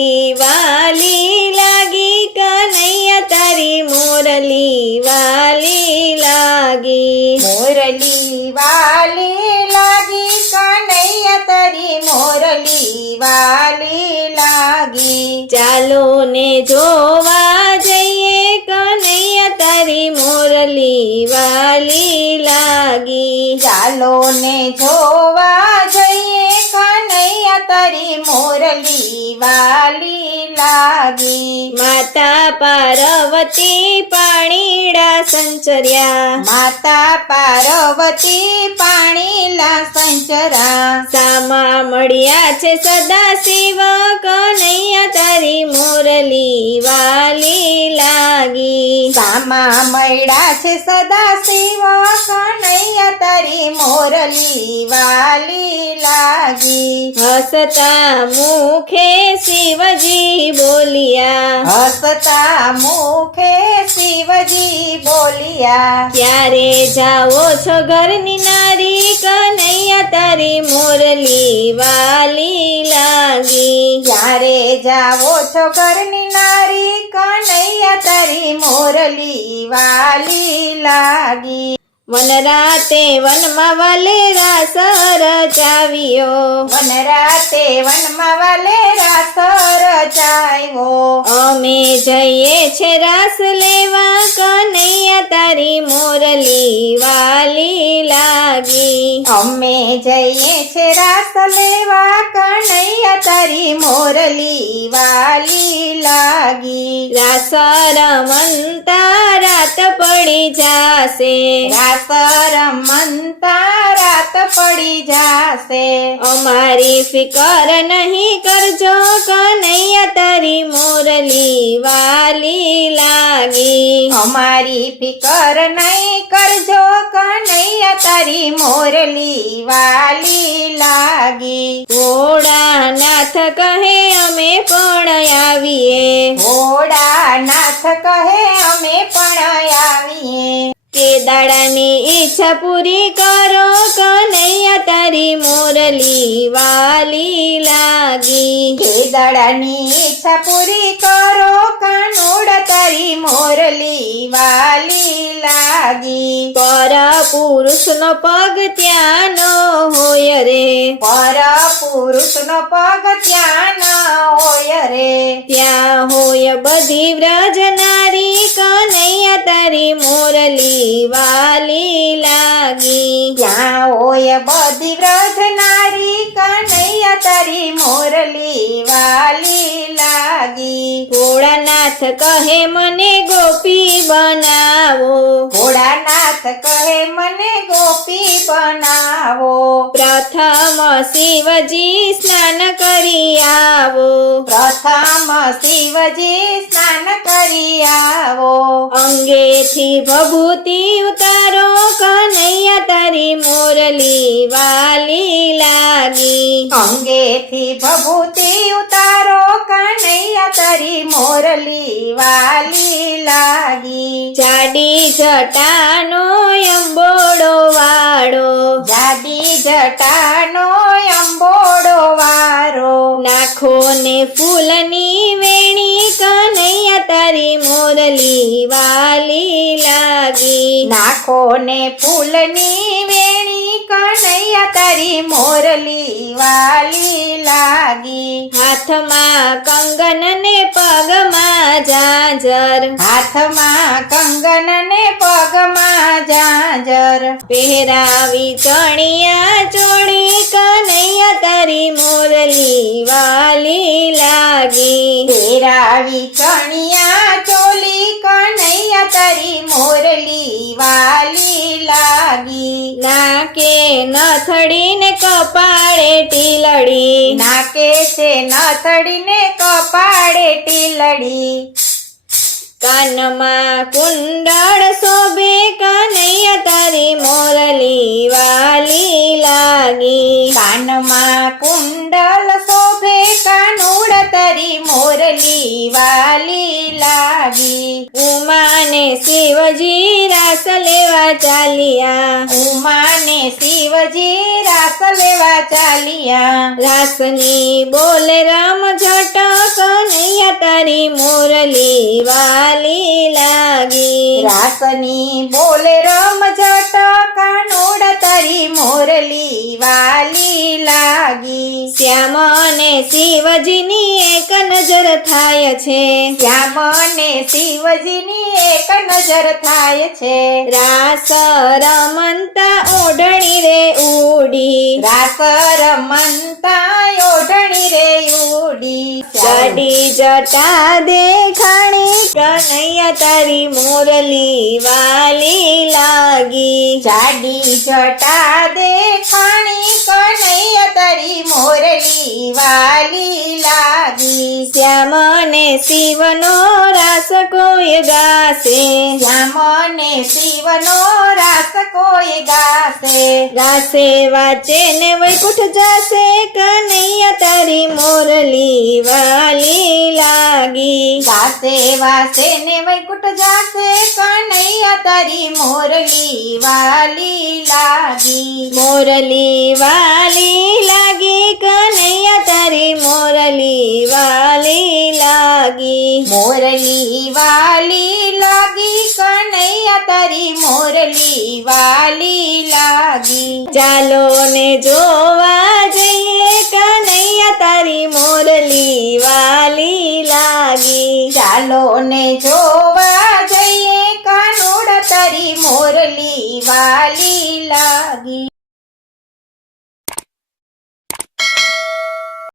મોરલી વાલી લાગી કનૈયા તારી મોરલી વાલી લાગી મોરલી વાલી લાગી કનૈયા તારી મોરલી વાલી લાગી ચાલો ને જોવા જઈએ કનૈયા તારી મોરલી વાલી લાગી ચાલો ને જોવા જઈએ કનૈયા તારી મોરલી વાલી લાગી માતા પાર્વતી પાણીડા સંચર્યા માતા પાર્વતી પાણીલા સંચરા સામા મળ્યા છે સદા શિવ કનૈયા તારી મોરલી વાલી લાગી સામા મળ્યા છે સદા શિવ કનૈયા તારી મોરલી વાલી લાગી હસતા મુખે શિવજી બોલ્યા હસતા મુખે શિવજી બોલ્યા ક્યારે જાઓ છો ઘરની નારી કનૈયા તારી મોરલી વાલી લાગી ક્યારે જાવો છો ઘરની નારી કનૈયા તારી મોરલી વાલી લાગી વનરાતે વનમાં વાલે રાસ રચાવ્યો વનરાતે વનમાં વાલે રાસ રચાવ્યો અમે જઈએ છે રાસ લેવા કનૈયા તારી મોરલી વાલી લાગી અમે જઈએ છે રાસ લેવા કનૈયા તારી મોરલી વાલી લાગી રાસ રમંતા રાત પડી જાશે રાસ રમંતા રાત પડી જાશે અમારી ફિકર નહીં કરજો કનૈયા તારી મોરલી વાલી લાગી અમારી ફિકર નહીં કરજો કનૈયા તારી મોરલી વાલી લાગી ભોળાનાથ કહે અમે પણ આવીએ ભોળાનાથ કહે અમે પણ આવીએ કે દાડાની ઈચ્છા પૂરી કરો કનૈયા તારી મોરલી વાલી લાગી કે દાડાની ઈચ્છા પૂરી કરો કાનુડા તારી મોરલી વાલી લાગી પર પુરુષનો પગ ત્યાંનો હોય રે પર પુરુષનો પગ ત્યાં ન હોય રે ત્યાં હોય બધી વ્રજ નારી કનૈયા તારી મોરલી વાલી લાગી ત્યાં હોય બધી વ્રજ નારી કનૈયા તારી મોરલી વાલી લાગી ભોળાનાથ કહે મને ગોપી બનાવો ભોળાનાથ કહે મને ગોપી બનાવો પ્રથમ શિવજી સ્નાન કરી આવો પ્રથમ શિવજી સ્નાન કરી આવો અંગેથી ભભૂતિ ઉતારો કનૈયા તારી મોરલી વાલી લાગી અંગેથી ભભૂતિ ઉતારો કનૈયા તારી મોરલી વાલી લાગી જાડી જટાનો અંબોડો વાળો જાડી જટાનો અંબોડો વારો નાખો ને ફૂલની વેણી કનૈયા તારી મોરલી વાલી લાગી નાખો ને ફૂલની વેણી કનૈયા તારી મોરલી વાલી લાગી હાથમાં કંગન ને પગમાં ઝાંઝર હાથમાં કંગન ને પગમાં ઝાંઝર પહેરાવી ચણિયા ચોળી કનૈયા તારી મોરલી વાલી લાગી પહેરાવી ચણિયા ચોલી કનૈયા તારી મોરલી વાલી લાગી નાકે નથડી ને કપાળે ટીલડી નાકે છે નથડી ને કપાળે ટીલડી કાનમાં કુંડળ શોભે કનૈયા તારી મોરલી વાલી લાગી કાનમાં કુંડલ શોભે કાનુડ તારી મોરલી વાલી લાગી ઉમાને શિવજી રાસ લેવા ચાલ્યા ઉમાને શિવજી રાસ લેવા ચાલ્યા રાસની બોલે રામ જટક તારી મોરલી વાલી લાગી રાસની બોલે રમઝટ કાનુડા તારી મોરલી વાલી લાગી શ્યામ અને શિવજીની એક નજર થાય છે શ્યામ ને શિવજીની એક નજર થાય છે રાસ રમંતા ઓઢણી રે ઉડી રાસ રમંતા ઓઢણી રે ઉડી જાડી જટા દેખાણી કનૈયા તારી મોરલી વાલી લાગી જાડી જટા દેખાણી કનૈયા તારી મોરલી વાલી લાગી શ્યામ ને શિવનો રાસ કોઈ ગાશે શ્યામ ને શિવનો રાસ કોઈ ગાશે ગાશે વાચે ને વૈકુંઠ જાશે કનૈયા તારી મોરલી વાલી લાગી ગાશે વાસે ને વૈકુંઠ જાશે કનૈયા તારી મોરલી વાલી લાગી મોરલી વાલી લાગી કનૈયા તારી મોરલી વાલી લાગી મોરલી વાલી લાગી કનૈયા તારી મોરલી વાલી લાગી ચાલો ને જોવા જઈએ કનૈયા તારી મોરલી વાલી લાગી ચાલો ને જોવા જઈએ કાનુડા તારી મોરલી વાલી લાગી